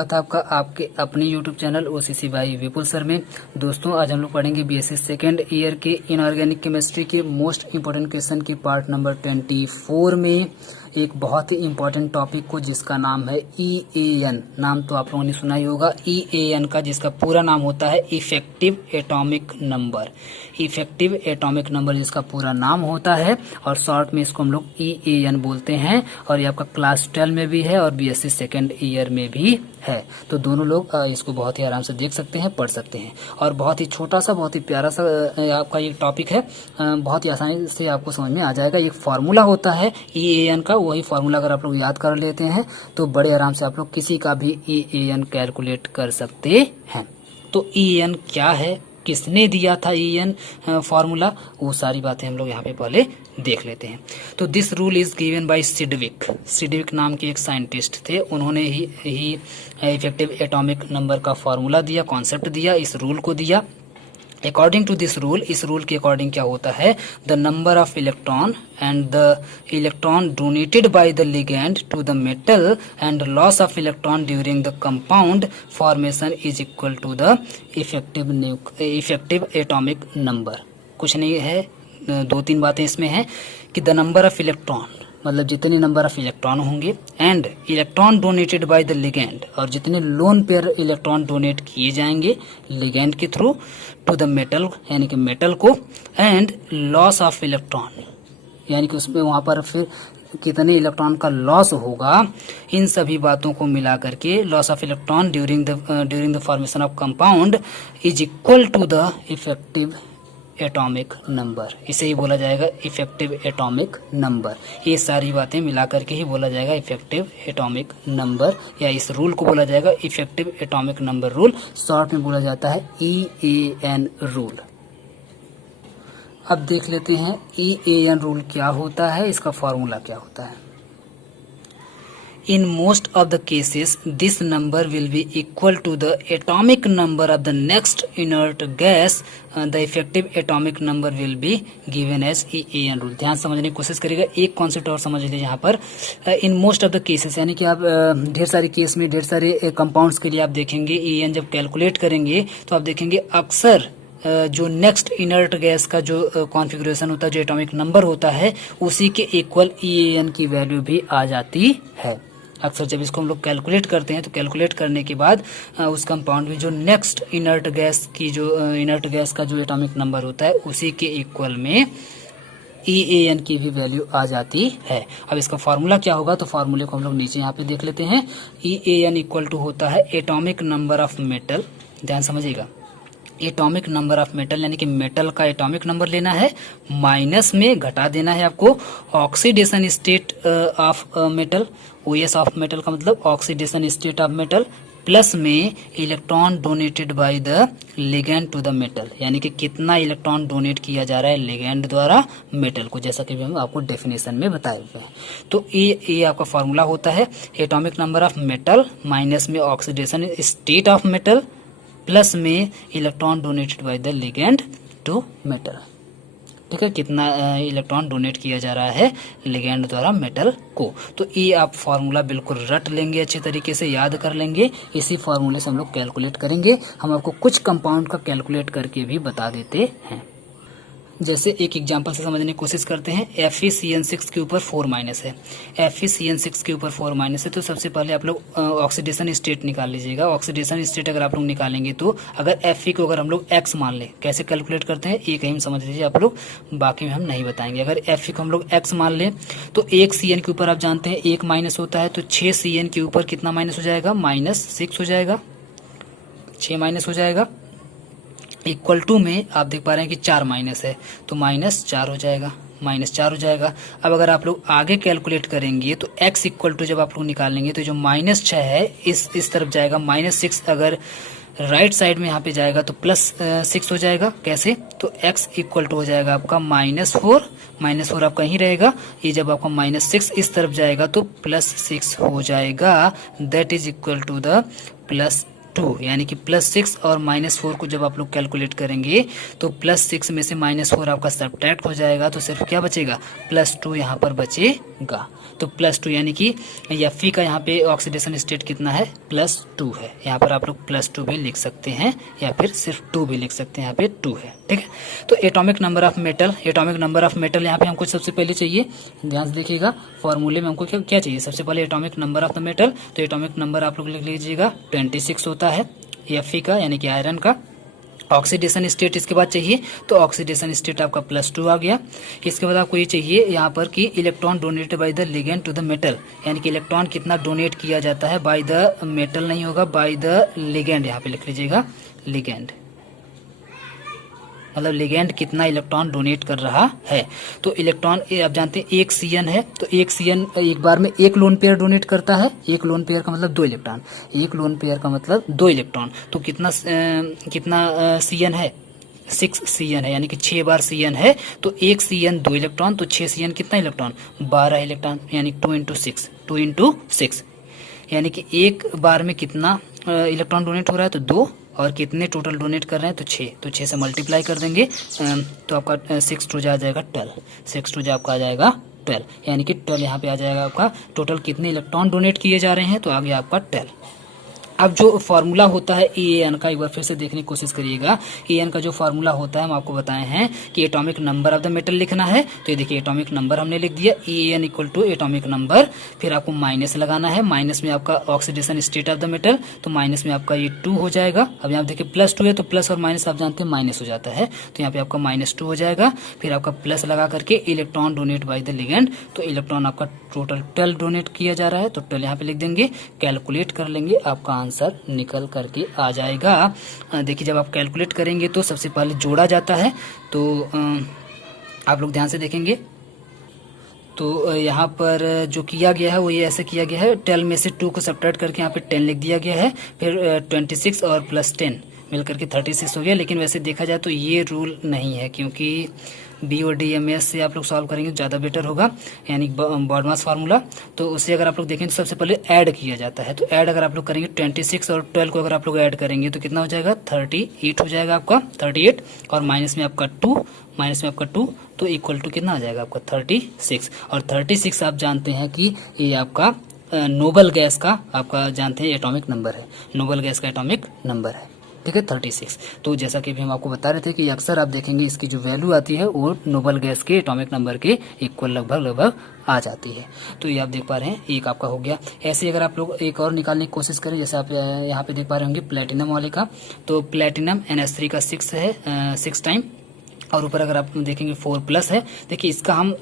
स्वागत है आपका आपके अपने YouTube channel OCC by Vipul sir में। दोस्तों आज हम लोग पढ़ेंगे बीएससी सेकेंड ईयर के इनऑर्गेनिक केमिस्ट्री के मोस्ट इम्पोर्टेंट क्वेश्चन की पार्ट नंबर 24 में एक बहुत ही इम्पोर्टेंट टॉपिक को जिसका नाम है EAN। नाम तो आप लोगों ने सुना ही होगा EAN का, जिसका पूरा नाम होता है effective atomic number. Effective atomic number जिसका पूरा नाम होता है और शॉर्ट में इसको हम लोग EAN बोलते हैं। और ये आपका क्लास 12 में भी है और बीएससी सेकेंड ईयर में भी है, तो दोनों लोग इसको बहुत ही आराम से देख सकते हैं, पढ़ सकते हैं। और बहुत ही छोटा सा बहुत ही प्यारा सा आपका ये टॉपिक है, बहुत ही आसानी से आपको समझ में आ जाएगा। एक फार्मूला होता है EAN का, वही फार्मूला अगर आप लोग याद कर लेते हैं तो बड़े आराम से आप लोग किसी का भी EAN कैलकुलेट कर सकते हैं। तो EAN क्या है, किसने दिया था EAN फार्मूला, वो सारी बातें हम लोग यहाँ पे पहले देख लेते हैं। तो this rule is given by Sidgwick नाम के एक साइंटिस्ट थे। उन्होंने ही इफेक्टिव एटॉमिक नंबर का फार्मूला दिया, कॉन्सेप्ट दिया, इस रूल को दिया। अकॉर्डिंग टू दिस रूल, इस रूल के अकॉर्डिंग क्या होता है, the number of electron and the electron donated by the ligand to the metal and loss of electron during the compound formation is equal to the effective atomic number. कुछ नहीं है, दो तीन बातें इसमें हैं कि द नंबर ऑफ इलेक्ट्रॉन मतलब जितने नंबर ऑफ इलेक्ट्रॉन होंगे, and electron donated by the ligand, और जितने लोन पेयर इलेक्ट्रॉन डोनेट किए जाएंगे लिगैंड के थ्रू टू द मेटल यानी कि मेटल को, एंड लॉस ऑफ इलेक्ट्रॉन यानी कि उसमें वहां पर फिर कितने इलेक्ट्रॉन का लॉस होगा। इन सभी बातों को मिला करके loss of electron during the formation of compound is equal to the effective atomic number. इसे ही बोला जाएगा इफेक्टिव एटॉमिक नंबर। ये सारी बातें मिला करके ही बोला जाएगा इफेक्टिव एटॉमिक नंबर, या इस रूल को बोला जाएगा effective atomic number rule. Short में बोला जाता है EAN रूल। अब देख लेते हैं EAN रूल क्या होता है, इसका फॉर्मूला क्या होता है। In most of the cases, this number will be equal to the atomic number of the next inert gas. The effective atomic number will be given as EAN rule. ध्यान समझने की कोशिश करिएगा। एक कॉन्सेप्ट और समझ लीजिए यहाँ पर, in most of the cases यानी कि आप ढेर सारे केस में ढेर सारे कंपाउंड्स के लिए आप देखेंगे EAN जब कैलकुलेट करेंगे तो आप देखेंगे अक्सर जो नेक्स्ट इनर्ट गैस का जो कॉन्फ़िगरेशन होता है, जो एटॉमिक नंबर होता है, उसी के इक्वल EAN की वैल्यू भी आ जाती है। अक्सर जब इसको हम लोग कैलकुलेट करते हैं तो कैलकुलेट करने के बाद उस कंपाउंड में जो नेक्स्ट इनर्ट गैस का जो एटॉमिक नंबर होता है उसी के इक्वल में EAN की भी वैल्यू आ जाती है। अब इसका फार्मूला क्या होगा, तो फार्मूले को हम लोग नीचे यहाँ पे देख लेते हैं। EAN इक्वल टू होता है एटॉमिक नंबर ऑफ मेटल। ध्यान समझिएगा, एटॉमिक नंबर ऑफ मेटल यानी कि मेटल का एटॉमिक नंबर लेना है, माइनस में घटा देना है आपको oxidation state of metal. OS of metal का मतलब oxidation state of metal, plus में electron donated by the ligand to the metal, यानी कि कितना इलेक्ट्रॉन डोनेट किया जा रहा है लिगैंड द्वारा मेटल को, जैसा कि हम आपको डेफिनेशन में बताए हुए हैं। तो ये आपका फार्मूला होता है atomic number of metal minus में oxidation state of metal plus में electron donated by the ligand to metal. ठीक है, कितना इलेक्ट्रॉन डोनेट किया जा रहा है लिगैंड द्वारा मेटल को। तो ये आप फार्मूला बिल्कुल रट लेंगे, अच्छे तरीके से याद कर लेंगे। इसी फार्मूले से हम लोग कैलकुलेट करेंगे। हम आपको कुछ कंपाउंड का कैलकुलेट करके भी बता देते हैं। जैसे एक एग्जांपल से समझने की कोशिश करते हैं। FeCN6 के ऊपर 4 माइनस है, FeCN6 के ऊपर 4 माइनस है। तो सबसे पहले आप लोग ऑक्सीडेशन स्टेट निकाल लीजिएगा। ऑक्सीडेशन स्टेट अगर आप लोग निकालेंगे तो अगर Fe को अगर हम लोग x मान लें, कैसे कैलकुलेट करते हैं एक ही समझ लीजिए आप लोग, बाकी में हम नहीं बताएंगे। अगर Fe को हम लोग x मान लें तो 1 CN के ऊपर आप जानते हैं 1 माइनस होता है, तो 6 CN के ऊपर कितना माइनस हो जाएगा, -6 हो जाएगा, 6 माइनस हो जाएगा। इक्वल टू में आप देख पा रहे हैं कि 4 माइनस है तो -4 हो जाएगा, -4 हो जाएगा। अब अगर आप लोग आगे कैलकुलेट करेंगे तो x इक्वल टू जब आप लोग निकालेंगे तो जो -6 है इस तरफ जाएगा, -6 अगर राइट साइड में यहाँ पे जाएगा तो +6 हो जाएगा। कैसे, तो x इक्वल टू हो जाएगा आपका -4 आपका यहीं रहेगा। ये जब आपका -6 इस तरफ जाएगा तो +6 हो जाएगा। That is equal to the 2, यानी कि +6 और -4 को जब आप लोग कैलकुलेट करेंगे तो +6 में से -4 आपका सब्ट्रैक्ट हो जाएगा, तो सिर्फ क्या बचेगा, +2 यहाँ पर बचेगा। तो +2 यानी कि Fe का यहाँ पे ऑक्सीडेशन स्टेट कितना है, +2 है। यहाँ पर आप लोग +2 भी लिख सकते हैं या फिर सिर्फ 2 भी लिख सकते हैं, यहाँ पे 2 है, ठीक है। तो atomic number of metal, atomic number of metal यहाँ पे हमको सबसे पहले चाहिए, ध्यान से देखिएगा फॉर्मूले में हमको क्या चाहिए, सबसे पहले atomic number of the metal. तो एटॉमिक नंबर आप लोग लिख लीजिएगा 26 होता है Fe का, यानी कि आयरन का। ऑक्सीडेशन स्टेट इसके बाद चाहिए, तो ऑक्सीडेशन स्टेट आपका +2 आ गया। इसके बाद आपको ये चाहिए यहाँ पर कि electron donated by the ligand to the metal, यानी कि इलेक्ट्रॉन कितना डोनेट किया जाता है, बाय द मेटल नहीं होगा, बाय द लिगेंड, यहाँ पे लिख लीजिएगा लिगेंड, मतलब लिगेंड कितना इलेक्ट्रॉन डोनेट कर रहा है। तो इलेक्ट्रॉन आप जानते हैं 1 Cn है, तो 1 Cn एक बार में 1 लोन पेयर डोनेट करता है। 1 लोन पेयर का मतलब 2 इलेक्ट्रॉन, 1 लोन पेयर का मतलब 2 इलेक्ट्रॉन। तो कितना Cn है, 6 Cn है, यानी कि 6 बार Cn है, तो 1 Cn 2 इलेक्ट्रॉन, तो 6 Cn कितना इलेक्ट्रॉन, 12 इलेक्ट्रॉन, यानी 2 इंटू 6, यानी कि एक बार में कितना इलेक्ट्रॉन डोनेट हो रहा है, तो 2, और कितने टोटल डोनेट कर रहे हैं, तो 6, तो 6 से मल्टीप्लाई कर देंगे तो आपका 6 टू जा जाएगा 12, 6 टू जा आपका आ जाएगा 12, यानी कि 12 यहाँ पे आ जाएगा आपका। टोटल कितने इलेक्ट्रॉन डोनेट किए जा रहे हैं, तो आ गया आपका 12। अब जो फार्मूला होता है EAN का, एक बार फिर से देखने की कोशिश करिएगा। EAN का जो फार्मूला होता है हम आपको बताए हैं कि atomic number of the metal लिखना है, तो ये देखिए एटॉमिक नंबर हमने लिख दिया, EAN equal to atomic number, फिर आपको माइनस लगाना है, माइनस में आपका oxidation state of the metal, तो माइनस में आपका ये 2 हो जाएगा। अब यहाँ देखिए +2 है, तो प्लस और माइनस आप जानते हैं माइनस हो जाता है, तो यहाँ पे आपका -2 हो जाएगा। फिर आपका प्लस लगा करके electron donate bye the ligand, तो इलेक्ट्रॉन आपका टोटल 12 डोनेट किया जा रहा है, तो 12 यहाँ पे लिख देंगे, कैलकुलेट कर लेंगे, आपका आंसर निकल करके आ जाएगा। देखिए जब आप कैलकुलेट करेंगे तो सबसे पहले जोड़ा जाता है, तो आप लोग ध्यान से देखेंगे, तो यहाँ पर जो किया गया है वो ये ऐसे किया गया है, 12 में से 2 को सब्ट्रैक्ट करके यहाँ पे 10 लिख दिया गया है, फिर 26 और +10 मिलकर के 36 हो गया। लेकिन वैसे देखा जाए तो ये रूल नहीं है, क्योंकि बी और डी एम एस से आप लोग सॉल्व करेंगे ज़्यादा बेटर होगा, यानी बॉडमास फार्मूला। तो उससे अगर आप लोग देखें तो सबसे पहले ऐड किया जाता है, तो ऐड अगर आप लोग करेंगे 26 और 12 को अगर आप लोग ऐड करेंगे तो कितना हो जाएगा, 38 हो जाएगा आपका, 38, और माइनस में आपका 2, तो इक्वल टू कितना आ जाएगा आपका 36। और 36 आप जानते हैं कि ये आपका नोबल गैस का आपका जानते हैं एटॉमिक नंबर है, नोबल गैस का एटॉमिक नंबर है, ठीक है 36। तो जैसा कि भी हम आपको बता रहे थे कि अक्सर आप देखेंगे इसकी जो वैल्यू आती है वो नोबल गैस के एटॉमिक नंबर के इक्वल लगभग आ जाती है। तो ये आप देख पा रहे हैं, एक आपका हो गया। ऐसे अगर आप लोग एक और निकालने की कोशिश करें, जैसे आप यहाँ पे देख पा रहे होंगे प्लेटिनम वाले का, तो प्लेटिनम NH3 का 6 है, 6 टाइम, और ऊपर अगर आप देखेंगे 4+ है। देखिए इसका हम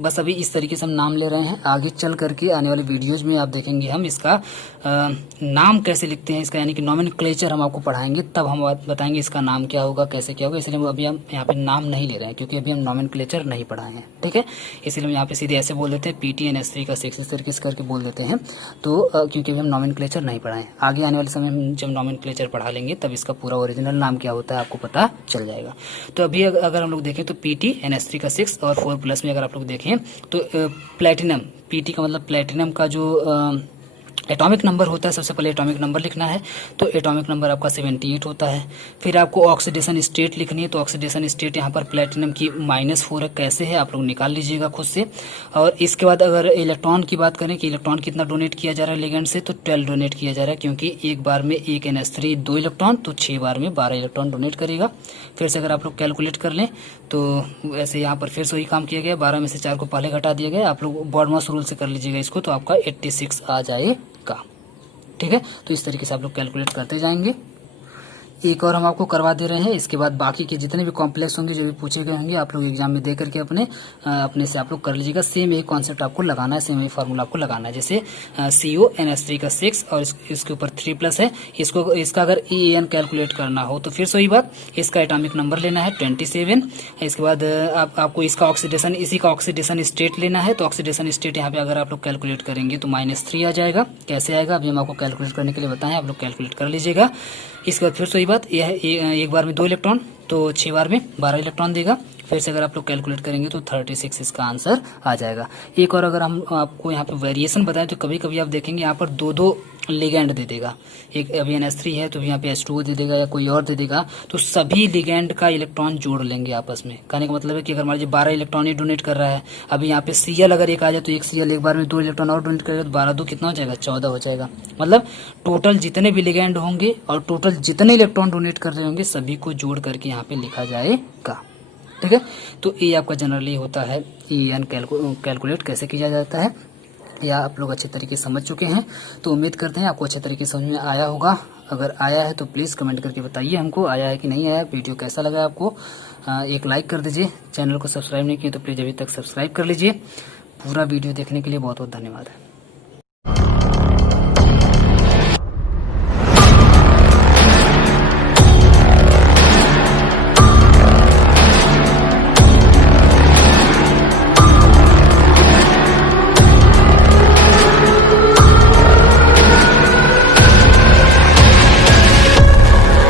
बस अभी इस तरीके से हम नाम ले रहे हैं, आगे चल करके आने वाले वीडियोज में आप देखेंगे हम इसका नाम कैसे लिखते हैं इसका, यानी कि नॉमेनक्लेचर हम आपको पढ़ाएंगे, तब हम बताएंगे इसका नाम क्या होगा, कैसे क्या होगा। इसलिए अभी हम यहाँ पे नाम नहीं ले रहे हैं, क्योंकि अभी हम नॉमेनक्लेचर नहीं पढ़ाए हैं, ठीक है। इसलिए हम यहाँ पे सीधे ऐसे बोल देते हैं PTNH3 का 6 इस तरीके से करके बोल देते हैं, तो क्योंकि अभी हम नॉमेनक्लेचर नहीं पढ़ाए। आगे आने वाले समय में जब नॉमेनक्लेचर पढ़ा लेंगे तब इसका पूरा ओरिजिनल नाम क्या होता है आपको पता चल जाएगा। तो अभी अगर हम लोग देखें तो PTNH3 का 6 और 4+ में अगर आप लोग देखें तो प्लेटिनम, PT का मतलब प्लेटिनम का जो एटॉमिक नंबर होता है, सबसे पहले एटॉमिक नंबर लिखना है, तो एटॉमिक नंबर आपका 78 होता है। फिर आपको ऑक्सीडेशन स्टेट लिखनी है, तो ऑक्सीडेशन स्टेट यहाँ पर प्लेटिनम की -4 है, कैसे है आप लोग निकाल लीजिएगा खुद से। और इसके बाद अगर इलेक्ट्रॉन की बात करें कि इलेक्ट्रॉन कितना डोनेट किया जा रहा है लिगेंड से, तो 12 डोनेट किया जा रहा है, क्योंकि एक बार में एक NH3 2 इलेक्ट्रॉन, तो 6 बार में 12 इलेक्ट्रॉन डोनेट करेगा। फिर से अगर आप लोग कैलकुलेट कर लें तो वैसे यहाँ पर फिर से वही काम किया गया, 12 में से 4 को पहले घटा दिया गया। आप लोग बॉडमास रूल से कर लीजिएगा इसको, तो आपका 86 आ जाएगा, ठीक है। तो इस तरीके से आप लोग कैलकुलेट करते जाएंगे। एक और हम आपको करवा दे रहे हैं, इसके बाद बाकी के जितने भी कॉम्प्लेक्स होंगे जो भी पूछे गए होंगे आप लोग एग्जाम में दे करके अपने से आप लोग कर लीजिएगा। सेम यही कॉन्सेप्ट आपको लगाना है, सेम यही फार्मूला आपको लगाना है। जैसे CONH3 का 6 और इसके ऊपर 3+ है, इसका अगर EAN कैलकुलेट करना हो तो फिर से वही बात, इसका एटॉमिक नंबर लेना है 27। इसके बाद आपको इसका ऑक्सीडेशन, इसी का ऑक्सीडेशन स्टेट लेना है, तो ऑक्सीडेशन स्टेट यहाँ पे अगर आप लोग कैलकुलेट करेंगे तो -3 आ जाएगा। कैसे आएगा अभी हम आपको कैलकुलेट करने के लिए बताएं, आप लोग कैलकुलेट कर लीजिएगा। इसके बाद फिर से वही बात, यह एक बार में 2 इलेक्ट्रॉन, तो 6 बार में 12 इलेक्ट्रॉन देगा। फिर से अगर आप लोग कैलकुलेट करेंगे तो 36 इसका आंसर आ जाएगा। एक और अगर हम आपको यहाँ पे वेरिएशन बताएं तो कभी कभी आप देखेंगे यहाँ पर दो दो लिगेंड दे देगा। एक अभी NH3 है तो यहाँ पे H2O दे देगा या कोई और दे देगा, तो सभी लिगेंड का इलेक्ट्रॉन जोड़ लेंगे आपस में। कहने का मतलब है कि अगर मान लीजिए 12 इलेक्ट्रॉन ही डोनेट कर रहा है, अभी यहाँ पे Cl अगर एक आ जाए तो एक Cl एक बार में 2 इलेक्ट्रॉन और डोनेट करेगा तो 12 2 कितना हो जाएगा, 14 हो जाएगा। मतलब टोटल जितने भी लिगेंड होंगे और टोटल जितने इलेक्ट्रॉन डोनेट कर रहे होंगे सभी को जोड़ करके यहाँ पे लिखा जाएगा। ठीक है, तो ये आपका जनरली होता है EN कैलकुलेट कैसे किया जाता है, या आप लोग अच्छे तरीके से समझ चुके हैं। तो उम्मीद करते हैं आपको अच्छे तरीके से समझ में आया होगा। अगर आया है तो प्लीज़ कमेंट करके बताइए हमको आया है कि नहीं आया, वीडियो कैसा लगा आपको। एक लाइक कर दीजिए, चैनल को सब्सक्राइब नहीं किए तो प्लीज़ अभी तक सब्सक्राइब कर लीजिए। पूरा वीडियो देखने के लिए बहुत बहुत धन्यवाद।